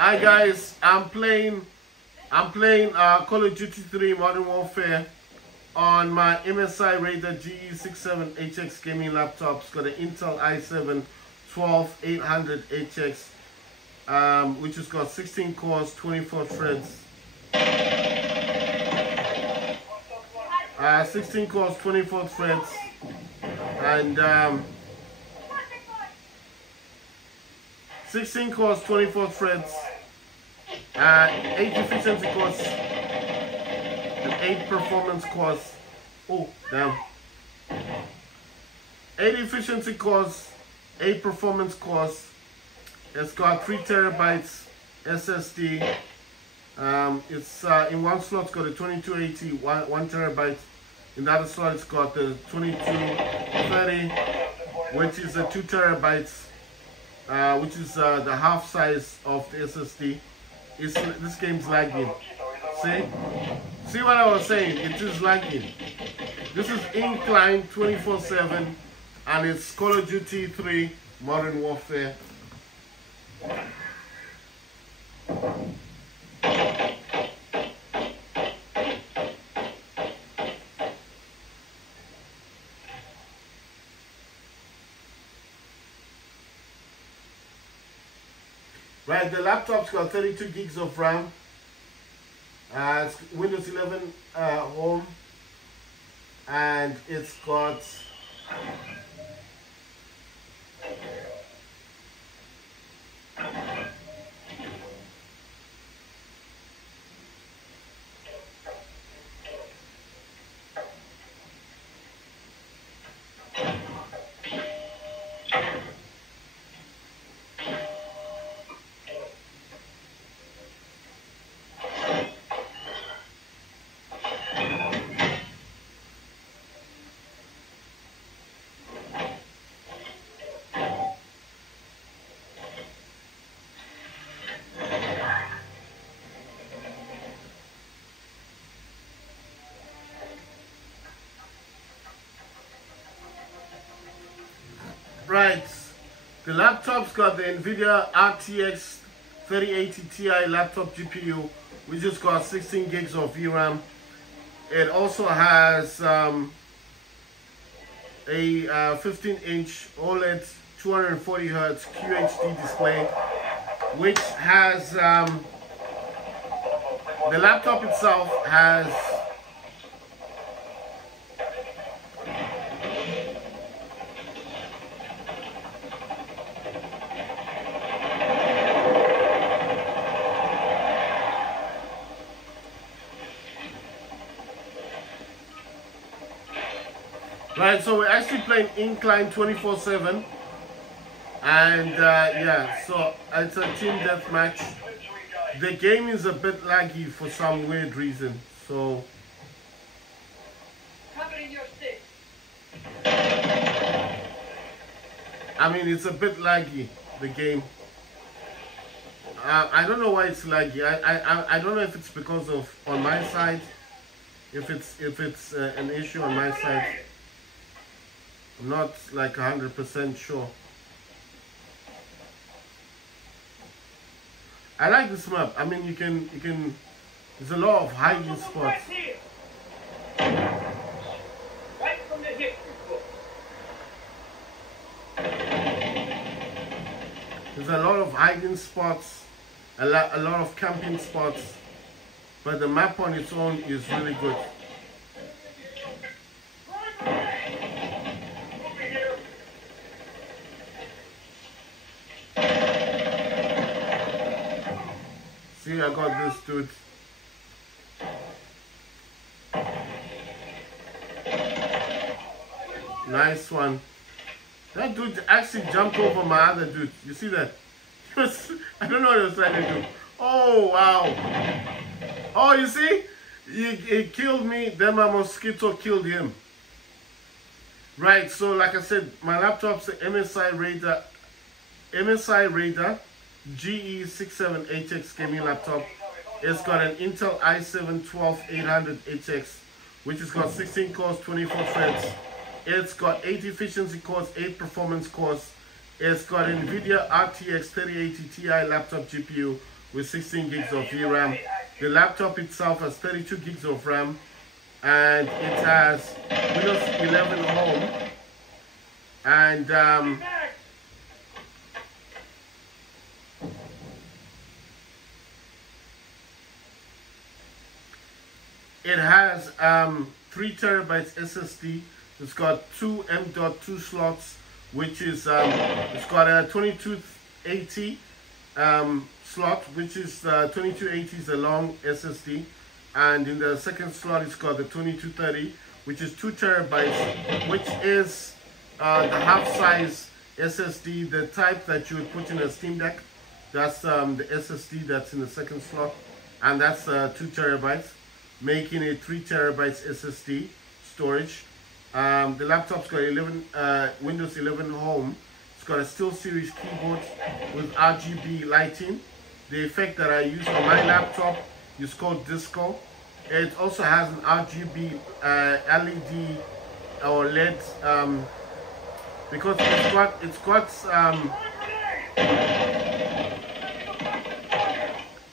Hi guys, I'm playing Call of Duty 3 Modern Warfare on my MSI Raider GE67HX gaming laptop. It's got an Intel i7-12800HX, which has got 16 cores, 24 threads. 16 cores, 24 threads, and 16 cores, 24 threads, 8 efficiency cores, and 8 performance cores. Oh, damn. 8 efficiency cores, 8 performance cores. It's got 3 terabytes SSD. It's in one slot, it's got a 2280, 1 terabyte. In the other slot, it's got the 2230, which is a 2 terabytes. Which is the half size of the SSD. This game's lagging. See what I was saying? It is lagging. This is INCLINE 24/7, and it's Call of Duty 3 Modern Warfare. Right, the laptop's got 32 gigs of RAM. It's Windows 11 Home, and it's got right. The laptop's got the NVIDIA RTX 3080 Ti laptop GPU, which has got 16 gigs of VRAM. It also has a 15-inch OLED 240 Hz QHD display, which has the laptop itself has right, so we're actually playing INCLINE 24/7, and yeah, so it's a team deathmatch. The game is a bit laggy for some weird reason, so I mean, it's a bit laggy, the game. I don't know why it's laggy. I don't know if it's because of on my side, if it's an issue on my side. I'm not like 100% sure. I like this map. I mean, you can. There's a lot of hiding spots. Right from the history book. There's a lot of hiding spots, a lot of camping spots, but the map on its own is really good. See, I got this dude. Nice one. That dude actually jumped over my other dude. You see that? I don't know what he was trying to do. Oh, wow. Oh, you see? He killed me, then my mosquito killed him. Right, so like I said, my laptop's an MSI Raider GE67HX gaming laptop. It's got an Intel i7-12800HX, which has got 16 cores, 24 threads. It's got 8 efficiency cores, 8 performance cores. It's got NVIDIA RTX 3080 Ti laptop GPU, with 16 gigs of VRAM. The laptop itself has 32 gigs of RAM, and it has Windows 11 Home, and it has 3 terabytes SSD. It's got 2 M.2 slots, which is it's got a 2280 slot, which is 2280 is a long SSD, and in the second slot it's got the 2230, which is 2 terabytes, which is the half-size SSD, the type that you would put in a Steam Deck. That's the SSD that's in the second slot, and that's 2 terabytes, making it 3 terabytes SSD storage. The laptop's got Windows 11 Home. It's got a SteelSeries keyboard with RGB lighting. The effect that I use on my laptop is called Disco. It also has an RGB LED or LED because it's got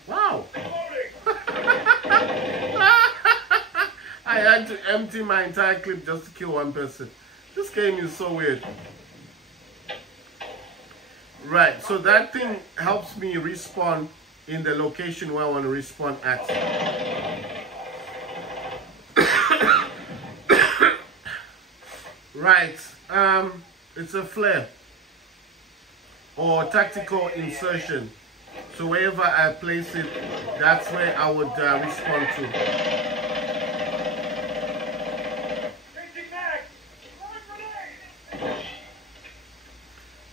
wow. I had to empty my entire clip just to kill one person. This game is so weird. Right, so that thing helps me respawn in the location where I want to respawn at. Right, it's a flare or tactical insertion. So wherever I place it, that's where I would respawn to.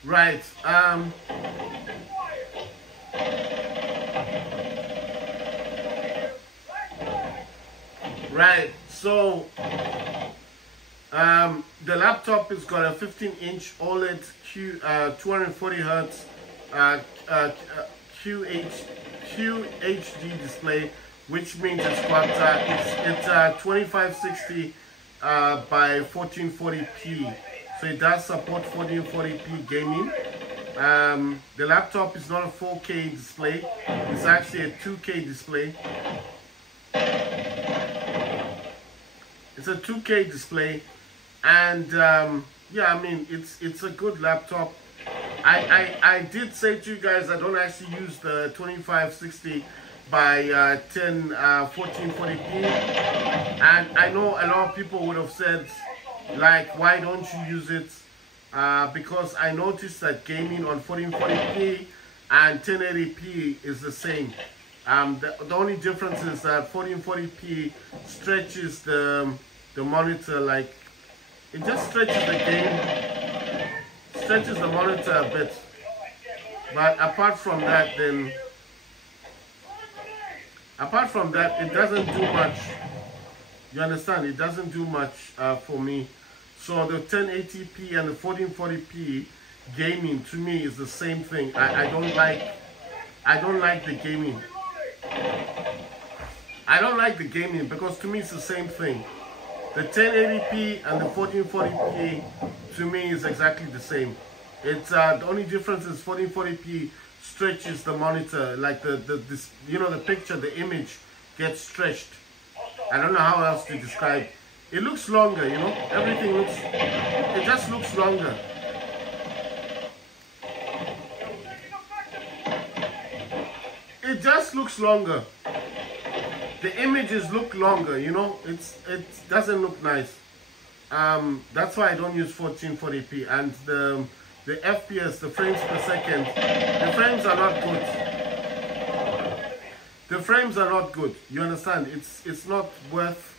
Right, right, so the laptop has got a 15-inch OLED 240 hertz QHD display, which means it's got it's 2560 by 1440p. So it does support 1440p gaming. The laptop is not a 4K display, it's actually a 2K display. It's a 2K display, and yeah, I mean, it's a good laptop. I did say to you guys I don't actually use the 2560 by 1440p, and I know a lot of people would have said, like, why don't you use it? Because I noticed that gaming on 1440p and 1080p is the same. The only difference is that 1440p stretches the monitor, like, it just stretches the game, stretches the monitor a bit. But apart from that, it doesn't do much. You understand? It doesn't do much for me. So the 1080p and the 1440p gaming to me is the same thing. I don't like the gaming. I don't like the gaming because to me it's the same thing. The 1080p and the 1440p to me is exactly the same. It's the only difference is 1440p stretches the monitor, like this, you know, the picture, the image gets stretched. I don't know how else to describe. It looks longer, you know. Everything looks, it just looks longer. It just looks longer. The images look longer, you know. It doesn't look nice. That's why I don't use 1440p. And the FPS, the frames per second, the frames are not good. The frames are not good. You understand? It's not worth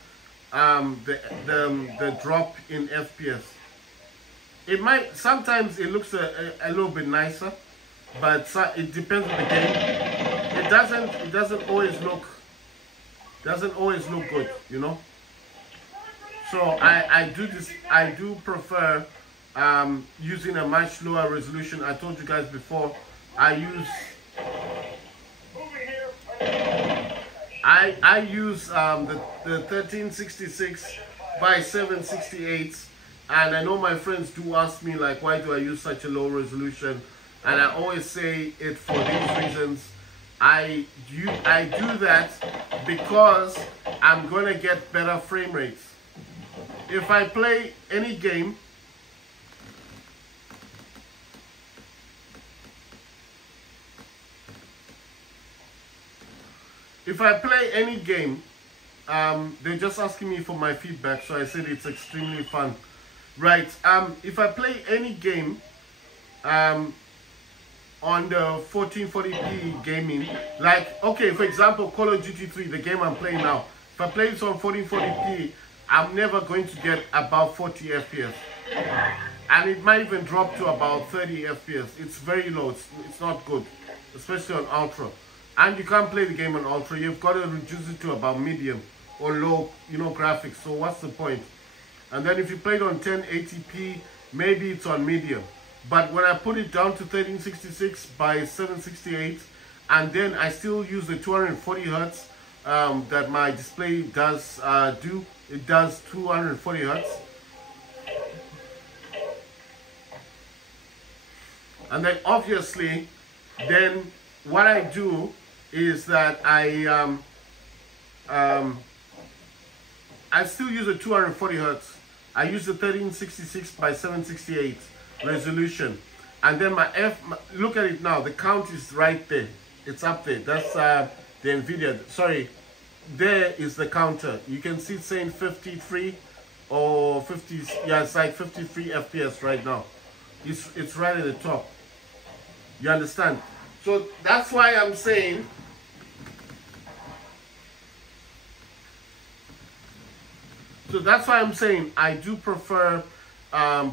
the drop in FPS. It might, sometimes it looks a little bit nicer, but it depends on the game. It doesn't always look good, you know. So I do prefer using a much lower resolution. I told you guys before, I use the 1366 by 768, and I know my friends do ask me, like, why do I use such a low resolution? And I always say it for these reasons. I do that because I'm gonna get better frame rates. If I play any game, they're just asking me for my feedback, so I said it's extremely fun. Right, if I play any game on the 1440p gaming, like, okay, for example, Call of Duty 3, the game I'm playing now, if I play it on 1440p, I'm never going to get above 40 FPS. And it might even drop to about 30 FPS. It's very low, it's not good, especially on Ultra. And you can't play the game on Ultra, you've got to reduce it to about medium or low, you know, graphics. So what's the point? And then if you play it on 1080p, maybe it's on medium. But when I put it down to 1366 by 768, and then I still use the 240 hertz that my display does do. It does 240 hertz. And then obviously, then what I do is that I still use a 240 hertz. I use the 1366 by 768 resolution, and then look at it now. The count is right there. It's up there. That's the NVIDIA. Sorry, there is the counter. You can see it saying 53 or 50. Yeah, it's like 53 FPS right now. It's right at the top. You understand? So that's why I'm saying. So that's why I'm saying I do prefer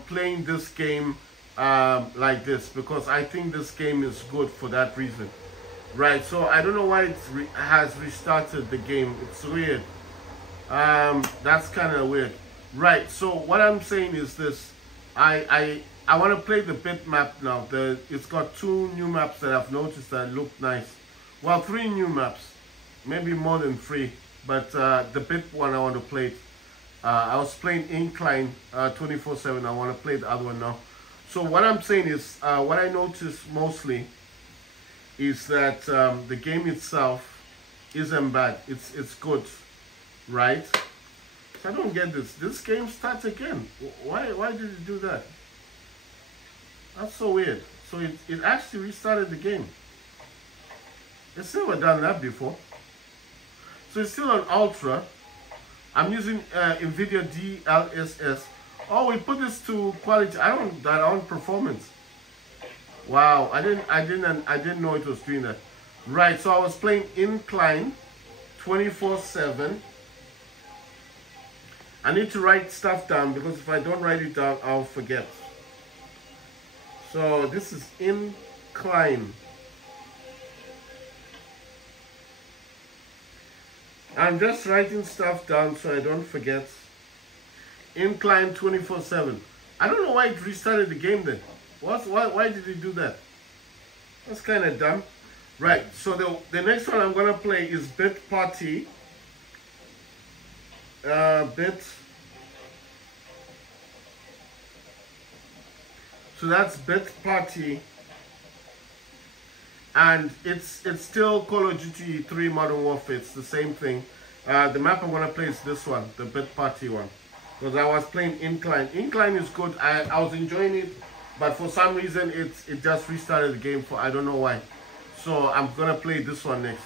playing this game like this, because I think this game is good for that reason. Right, so I don't know why it has restarted the game. It's weird. That's kind of weird. Right, so what I'm saying is this. I want to play the bit map now. It's got 2 new maps that I've noticed that look nice. Well, 3 new maps. Maybe more than 3. But the bit one I want to play. I was playing Incline 24/7. I want to play the other one now. So what I'm saying is, what I noticed mostly is that the game itself isn't bad. It's good, right? So I don't get this. This game starts again. Why did it do that? That's so weird. So it actually restarted the game. It's never done that before. So it's still on Ultra. I'm using NVIDIA DLSS. Oh, we put this to quality. I don't performance. Wow, I didn't know it was doing that. Right, so I was playing Incline 24/7. I need to write stuff down, because if I don't write it down, I'll forget. So this is Incline. I'm just writing stuff down so I don't forget. Incline 24/7. I don't know why it restarted the game then. Why did it do that? That's kind of dumb. Right, so the next one I'm going to play is Bit Party. So that's Bit Party. And it's still Call of Duty 3 Modern Warfare. It's the same thing. The map I'm going to play is this one, the Bit Party one. Because I was playing Incline. Incline is good. I was enjoying it. But for some reason, it just restarted the game. I don't know why. So I'm going to play this one next.